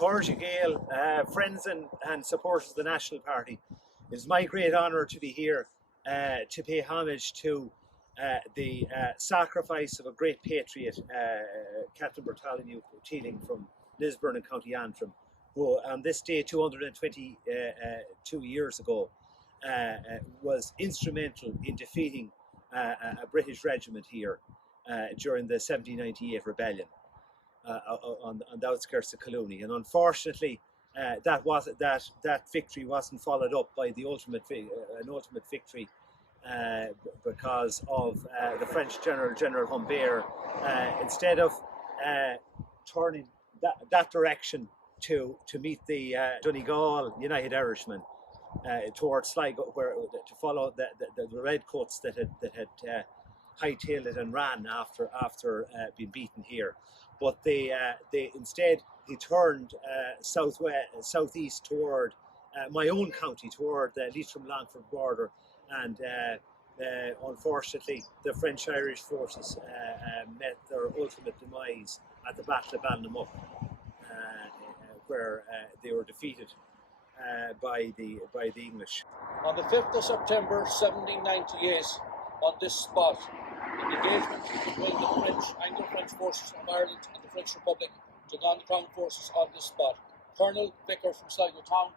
Comhairle Gael, friends and supporters of the National Party, it is my great honour to be here to pay homage to the sacrifice of a great patriot, Captain Bartholomew Teeling from Lisburn in County Antrim, who on this day 222 years ago was instrumental in defeating a British regiment here during the 1798 rebellion on the outskirts of Collooney. And unfortunately, that victory wasn't followed up by the ultimate victory because of the French General Humbert, instead of turning that direction to meet the Donegal United Irishmen towards Sligo, where to follow the redcoats that had hightailed it and ran after being beaten here. But they instead he turned southeast toward my own county, toward the Leitrim-Longford border, and unfortunately the French-Irish forces met their ultimate demise at the Battle of Ballinamok, where they were defeated by the English. On the 5th of September 1798, on this spot, an engagement between the Anglo-French forces of Ireland and the French Republic took on the Crown forces on this spot. Colonel Vicar from Sligo town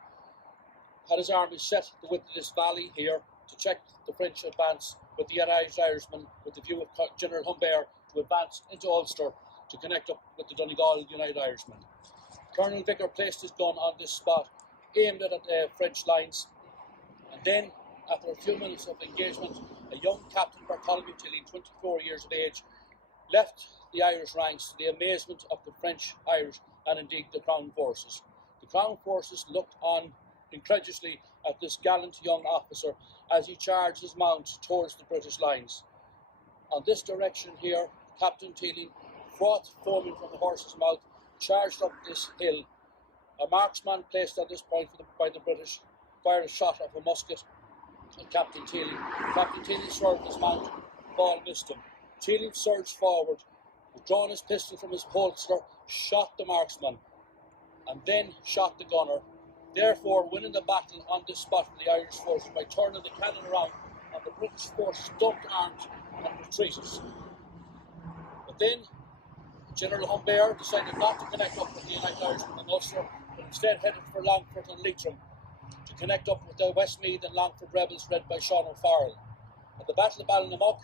had his army set the width of this valley here to check the French advance with the United Irishmen, with the view of General Humbert to advance into Ulster to connect up with the Donegal United Irishmen. Colonel Vicar placed his gun on this spot, aimed at the French lines, and then, after a few minutes of engagement, a young Captain Bartholomew Teeling, 24 years of age, left the Irish ranks to the amazement of the French, Irish, and indeed the Crown forces. The Crown forces looked on incredulously at this gallant young officer as he charged his mount towards the British lines. On this direction here, Captain Teeling, froth foaming from the horse's mouth, charged up this hill. A marksman placed at this point by the British fired a shot of a musket at Captain Teeling. Captain Teeling swerved his mount, the ball missed him. Teeling surged forward, withdrawn his pistol from his holster, shot the marksman, and then shot the gunner, therefore winning the battle on this spot for the Irish forces by turning the cannon around, and the British forces dumped arms and retreated. But then General Humbert decided not to connect up with the United Irishmen in Ulster, but instead headed for Longford and Leitrim to connect up with the Westmeath and Longford rebels led by Sean O'Farrell. At the Battle of Ballinamok,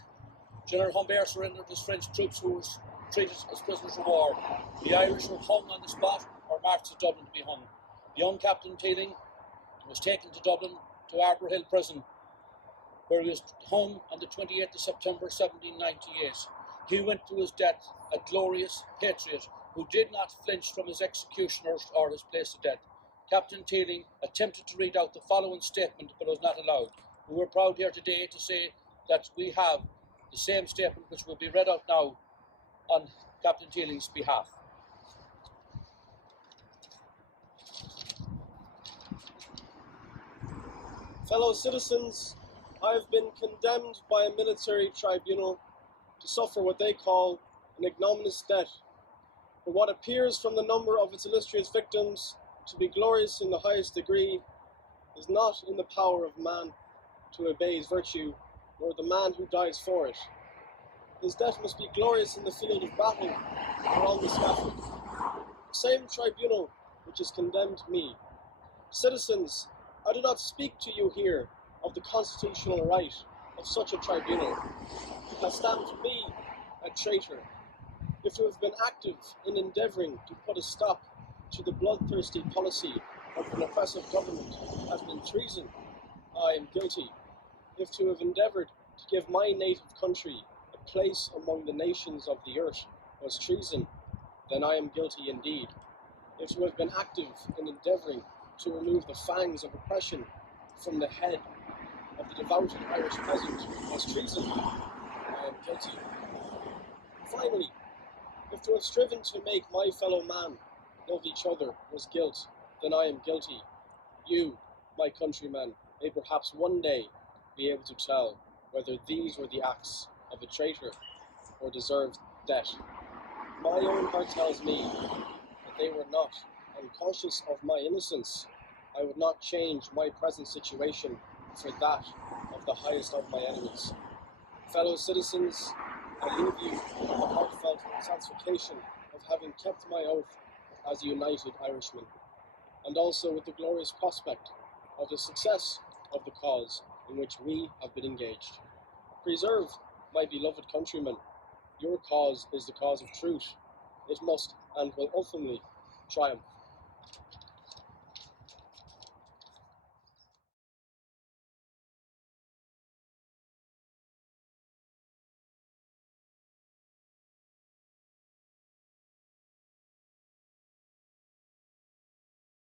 General Humbert surrendered his French troops, who were treated as prisoners of war. The Irish were hung on the spot or marched to Dublin to be hung. The young Captain Teeling was taken to Dublin to Arbour Hill Prison, where he was hung on the 28th of September 1798. He went to his death a glorious patriot who did not flinch from his executioners or his place of death. Captain Teeling attempted to read out the following statement, but was not allowed. We are proud here today to say that we have the same statement which will be read out now on Captain Teeling's behalf. Fellow citizens, I have been condemned by a military tribunal to suffer what they call an ignominious death, for what appears from the number of its illustrious victims to be glorious in the highest degree is not in the power of man to obey his virtue, nor the man who dies for it. His death must be glorious in the field of battle or on the scaffold. The same tribunal which has condemned me. Citizens, I do not speak to you here of the constitutional right of such a tribunal. It has stamped me a traitor. If to have been active in endeavouring to put a stop to the bloodthirsty policy of an oppressive government has been treason, I am guilty. If to have endeavoured to give my native country a place among the nations of the earth was treason, then I am guilty indeed. If to have been active in endeavouring to remove the fangs of oppression from the head of the devoted Irish peasant was treason, I am guilty. Finally, if to have striven to make my fellow man love each other was guilt, then I am guilty. You, my countrymen, may perhaps one day be able to tell whether these were the acts of a traitor or deserved death. My own heart tells me that they were not and conscious of my innocence, I would not change my present situation for that of the highest of my enemies. Fellow citizens, I leave you with the heartfelt satisfaction of having kept my oath as a united Irishman, and also with the glorious prospect of the success of the cause in which we have been engaged. Preserve, my beloved countrymen, your cause is the cause of truth. It must and will ultimately triumph.